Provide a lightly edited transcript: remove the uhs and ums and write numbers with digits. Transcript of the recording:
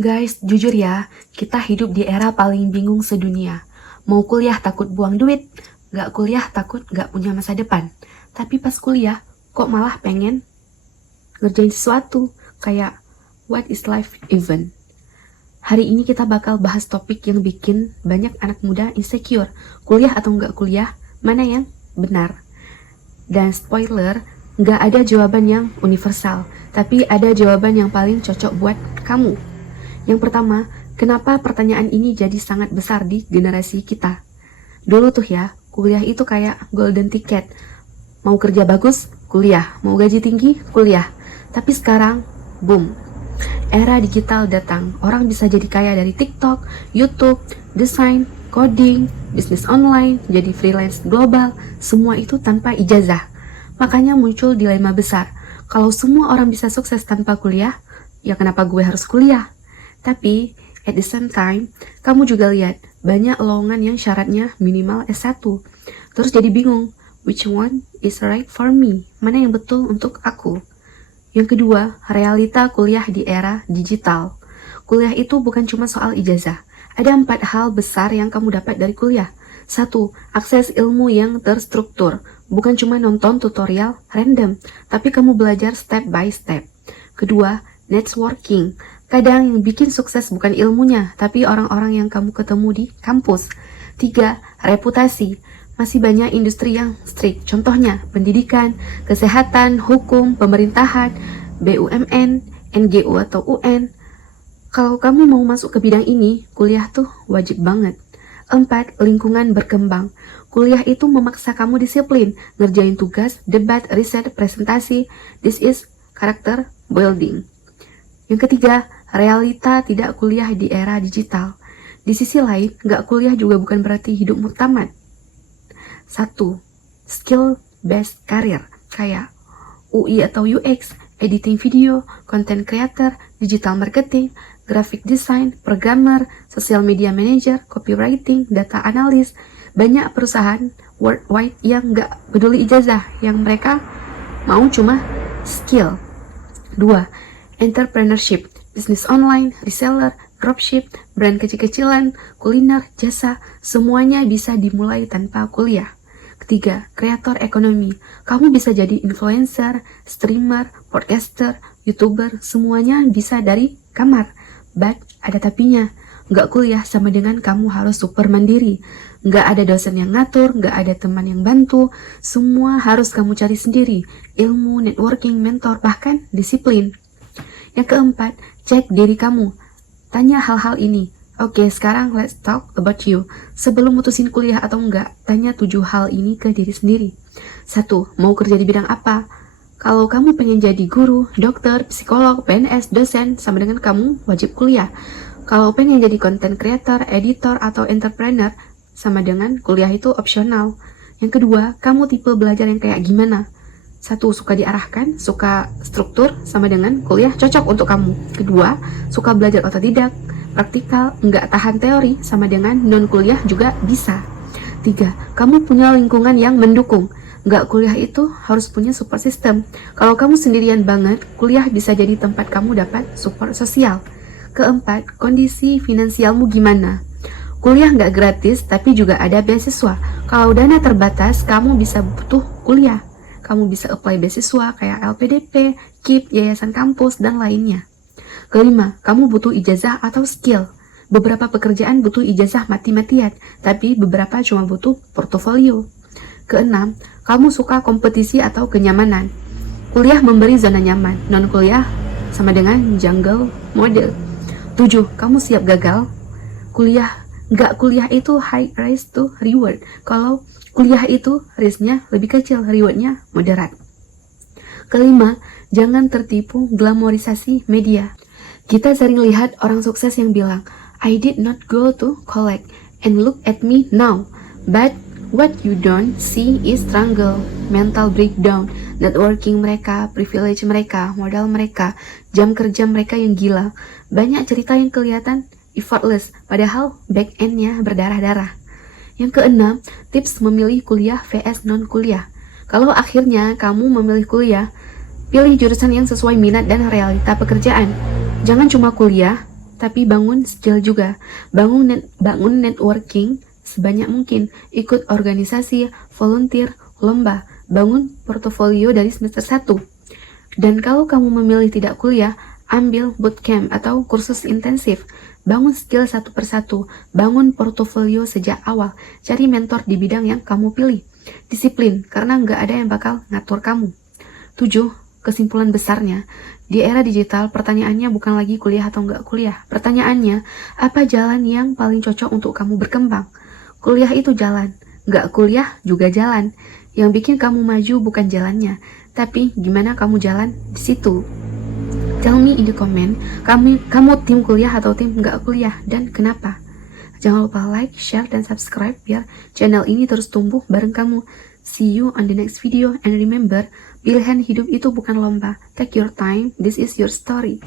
Guys, jujur ya, kita hidup di era paling bingung sedunia. Mau kuliah takut buang duit, gak kuliah takut gak punya masa depan. Tapi pas kuliah, kok malah pengen ngerjain sesuatu, kayak what is life even? Hari ini kita bakal bahas topik yang bikin banyak anak muda insecure. Kuliah atau gak kuliah, mana yang benar? Dan spoiler, gak ada jawaban yang universal, tapi ada jawaban yang paling cocok buat kamu. Yang pertama, kenapa pertanyaan ini jadi sangat besar di generasi kita? Dulu tuh ya, kuliah itu kayak golden ticket. Mau kerja bagus, kuliah. Mau gaji tinggi, kuliah. Tapi sekarang, boom. Era digital datang. Orang bisa jadi kaya dari TikTok, YouTube, desain, coding, bisnis online, jadi freelance global. Semua itu tanpa ijazah. Makanya muncul dilema besar. Kalau semua orang bisa sukses tanpa kuliah, ya kenapa gue harus kuliah? Tapi, at the same time, kamu juga lihat, banyak lowongan yang syaratnya minimal S1. Terus jadi bingung, which one is right for me? Mana yang betul untuk aku? Yang kedua, realita kuliah di era digital. Kuliah itu bukan cuma soal ijazah. Ada 4 hal besar yang kamu dapat dari kuliah. 1. Akses ilmu yang terstruktur. Bukan cuma nonton tutorial random, tapi kamu belajar step by step. Kedua, networking. Kadang yang bikin sukses bukan ilmunya, tapi orang-orang yang kamu ketemu di kampus. 3. Reputasi. Masih banyak industri yang strict. Contohnya, pendidikan, kesehatan, hukum, pemerintahan, BUMN, NGO atau UN. Kalau kamu mau masuk ke bidang ini, kuliah tuh wajib banget. 4. Lingkungan berkembang. Kuliah itu memaksa kamu disiplin, ngerjain tugas, debat, riset, presentasi. This is character building. Yang ketiga, realita tidak kuliah di era digital. Di sisi lain, gak kuliah juga bukan berarti hidupmu tamat. 1. Skill-based career, kayak UI atau UX, editing video, content creator, digital marketing, graphic design, programmer, social media manager, copywriting, data analyst. Banyak perusahaan worldwide yang gak peduli ijazah, yang mereka mau cuma skill. 2. Entrepreneurship, bisnis online, reseller, dropship, brand kecil-kecilan, kuliner, jasa, semuanya bisa dimulai tanpa kuliah. Ketiga, kreator ekonomi. Kamu bisa jadi influencer, streamer, podcaster, youtuber, semuanya bisa dari kamar. But ada tapinya, nggak kuliah sama dengan kamu harus super mandiri. Nggak ada dosen yang ngatur, nggak ada teman yang bantu, semua harus kamu cari sendiri. Ilmu, networking, mentor, bahkan disiplin. Yang keempat, cek diri kamu. Tanya hal-hal ini. Oke, sekarang let's talk about you. Sebelum mutusin kuliah atau enggak, tanya 7 hal ini ke diri sendiri. 1. Mau kerja di bidang apa? Kalau kamu pengen jadi guru, dokter, psikolog, PNS, dosen, sama dengan kamu wajib kuliah. Kalau pengen jadi content creator, editor, atau entrepreneur, sama dengan kuliah itu opsional. Yang kedua, kamu tipe belajar yang kayak gimana? 1. Suka diarahkan, suka struktur, sama dengan kuliah cocok untuk kamu. Kedua, suka belajar otodidak, praktikal, nggak tahan teori, sama dengan non-kuliah juga bisa. 3. Kamu punya lingkungan yang mendukung. Nggak kuliah itu harus punya support system. Kalau kamu sendirian banget, kuliah bisa jadi tempat kamu dapat support sosial. Keempat, kondisi finansialmu gimana? Kuliah nggak gratis, tapi juga ada beasiswa. Kalau dana terbatas, kamu bisa butuh kuliah. Kamu bisa apply beasiswa kayak LPDP, KIP, yayasan kampus, dan lainnya. Kelima, kamu butuh ijazah atau skill. Beberapa pekerjaan butuh ijazah mati-matian, tapi beberapa cuma butuh portofolio. Keenam, kamu suka kompetisi atau kenyamanan. Kuliah memberi zona nyaman, non-kuliah sama dengan jungle model. 7. Kamu siap gagal? Nggak kuliah itu high risk to reward. Kalau kuliah itu risknya lebih kecil, rewardnya moderat. Kelima, jangan tertipu glamorisasi media. Kita sering lihat orang sukses yang bilang, I did not go to college, and look at me now. But what you don't see is struggle, mental breakdown, networking mereka, privilege mereka, modal mereka, jam kerja mereka yang gila. Banyak cerita yang kelihatan effortless, padahal back end-nya berdarah-darah. Yang keenam, tips memilih kuliah vs non-kuliah. Kalau akhirnya kamu memilih kuliah, pilih jurusan yang sesuai minat dan realita pekerjaan. Jangan cuma kuliah, tapi bangun skill juga. Bangun networking sebanyak mungkin. Ikut organisasi, volunteer, lomba. Bangun portofolio dari semester 1. Dan kalau kamu memilih tidak kuliah, ambil bootcamp atau kursus intensif. Bangun skill satu persatu. Bangun portofolio sejak awal. Cari mentor di bidang yang kamu pilih. Disiplin, karena nggak ada yang bakal ngatur kamu. 7. Kesimpulan besarnya, di era digital pertanyaannya bukan lagi kuliah atau nggak kuliah. Pertanyaannya, apa jalan yang paling cocok untuk kamu berkembang? Kuliah itu jalan, nggak kuliah juga jalan. Yang bikin kamu maju bukan jalannya, tapi gimana kamu jalan di situ. Tell me in the comment, kamu tim kuliah atau tim nggak kuliah, dan kenapa? Jangan lupa like, share, dan subscribe biar channel ini terus tumbuh bareng kamu. See you on the next video, and remember, pilihan hidup itu bukan lomba. Take your time, this is your story.